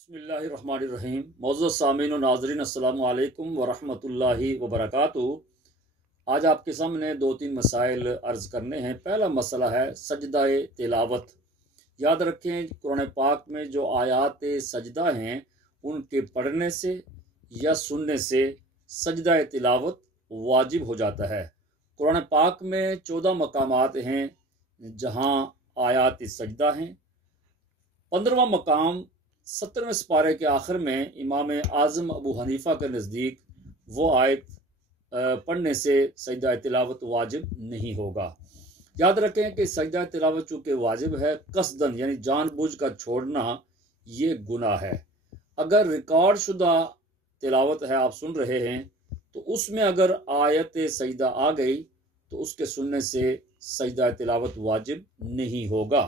बिस्मिल्लाहिर्रहमानिर्रहीम। मौजूद सामीन व नाज़रीन अस्सलामु अलैकुम व रहमतुल्लाहि व बरकातुहू। आज आपके सामने दो तीन मसाइल अर्ज़ करने हैं। पहला मसला है सजदाए तिलावत। याद रखें, कुरान पाक में जो आयात सजदा हैं उनके पढ़ने से या सुनने से सजदाए तिलावत वाजिब हो जाता है। कुरान पाक में 14 मकामात हैं जहाँ आयात सजदा हैं। 15वां मकाम 17वें सिपारे के आखिर में इमाम आज़म अबू हनीफ़ा के नज़दीक वो आयत पढ़ने से सजदा तिलावत वाजिब नहीं होगा। याद रखें कि सजदा तिलावत चूँकि वाजिब है, कसदन यानी जानबूझ कर छोड़ना ये गुनाह है। अगर रिकॉर्ड शुदा तिलावत है, आप सुन रहे हैं, तो उसमें अगर आयत सजदा आ गई तो उसके सुनने से सजदा तिलावत वाजिब नहीं होगा।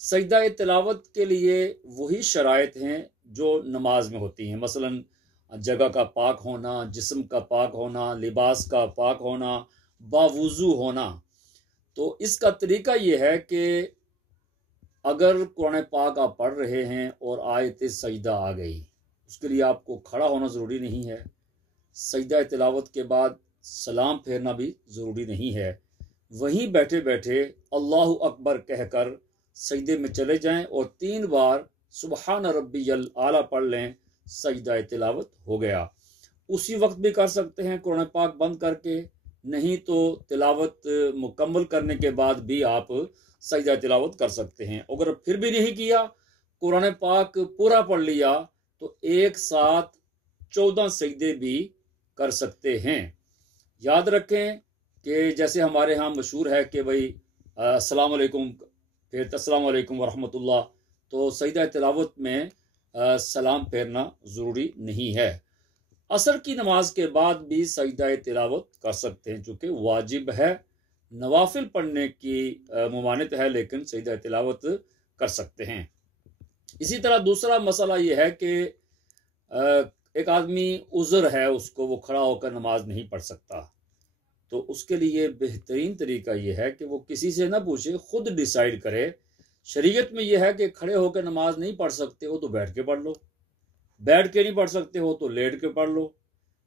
सजदा तिलावत के लिए वही शराइत हैं जो नमाज में होती हैं, मसलन जगह का पाक होना, जिस्म का पाक होना, लिबास का पाक होना, बावुज़ू होना। तो इसका तरीका ये है कि अगर कुरान पाक आप पढ़ रहे हैं और आयत सजदा आ गई, उसके लिए आपको खड़ा होना ज़रूरी नहीं है। सजदा तिलावत के बाद सलाम फेरना भी ज़रूरी नहीं है। वहीं बैठे बैठे अल्लाहु अकबर कहकर सजदे में चले जाएं और 3 बार सुबहान रब्बियल आला पढ़ लें, सजदा तिलावत हो गया। उसी वक्त भी कर सकते हैं कुरान पाक बंद करके, नहीं तो तिलावत मुकम्मल करने के बाद भी आप सजदा तिलावत कर सकते हैं। अगर फिर भी नहीं किया, कुरान पाक पूरा पढ़ लिया, तो एक साथ 14 सजदे भी कर सकते हैं। याद रखें कि जैसे हमारे यहाँ मशहूर है कि भाई अस्सलाम वालेकुम, फिर अस्सलाम वालेकुम व रहमतुल्लाह, तो सजदा तिलावत में सलाम फेरना ज़रूरी नहीं है। असर की नमाज के बाद भी सजदा तिलावत कर सकते हैं, चूँकि वाजिब है। नवाफिल पढ़ने की मुमानित है, लेकिन सजदा तिलावत कर सकते हैं। इसी तरह दूसरा मसला ये है कि एक आदमी उज़र है, उसको वो खड़ा होकर नमाज नहीं पढ़ सकता, तो उसके लिए बेहतरीन तरीका यह है कि वो किसी से ना पूछे, खुद डिसाइड करे। शरीयत में यह है कि खड़े होकर नमाज नहीं पढ़ सकते हो तो बैठ के पढ़ लो, बैठ के नहीं पढ़ सकते हो तो लेट के पढ़ लो,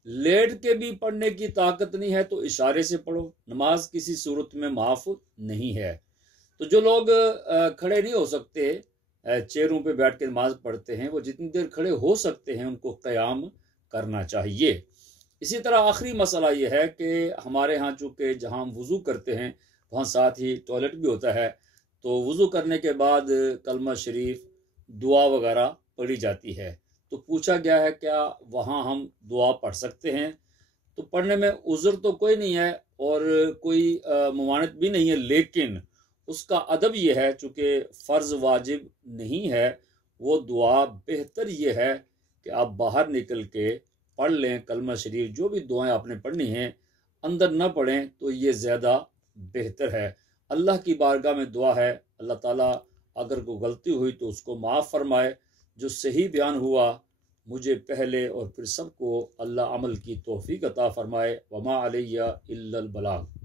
लेट के भी पढ़ने की ताकत नहीं है तो इशारे से पढ़ो। नमाज किसी सूरत में माफ नहीं है। तो जो लोग खड़े नहीं हो सकते, चेयरों पे बैठ के नमाज पढ़ते हैं, वो जितनी देर खड़े हो सकते हैं उनको क़याम करना चाहिए। इसी तरह आखिरी मसला ये है कि हमारे यहाँ चूँकि जहाँ हम वज़ू करते हैं वहाँ साथ ही टॉयलेट भी होता है, तो वज़ू करने के बाद कलमा शरीफ, दुआ वगैरह पढ़ी जाती है। तो पूछा गया है क्या वहाँ हम दुआ पढ़ सकते हैं? तो पढ़ने में उज़र तो कोई नहीं है और कोई मुमानित भी नहीं है, लेकिन उसका अदब ये है, चूँकि फ़र्ज़ वाजिब नहीं है, वो दुआ बेहतर ये है कि आप बाहर निकल के पढ़ लें। कलमा शरीफ जो भी दुआएं आपने पढ़नी हैं अंदर न पढ़ें तो ये ज़्यादा बेहतर है। अल्लाह की बारगाह में दुआ है, अल्लाह ताला अगर कोई गलती हुई तो उसको माफ़ फरमाए। जो सही बयान हुआ, मुझे पहले और फिर सबको अल्लाह अमल की तौफीक अता फरमाए। वमा अलैया इल्लल बलाग।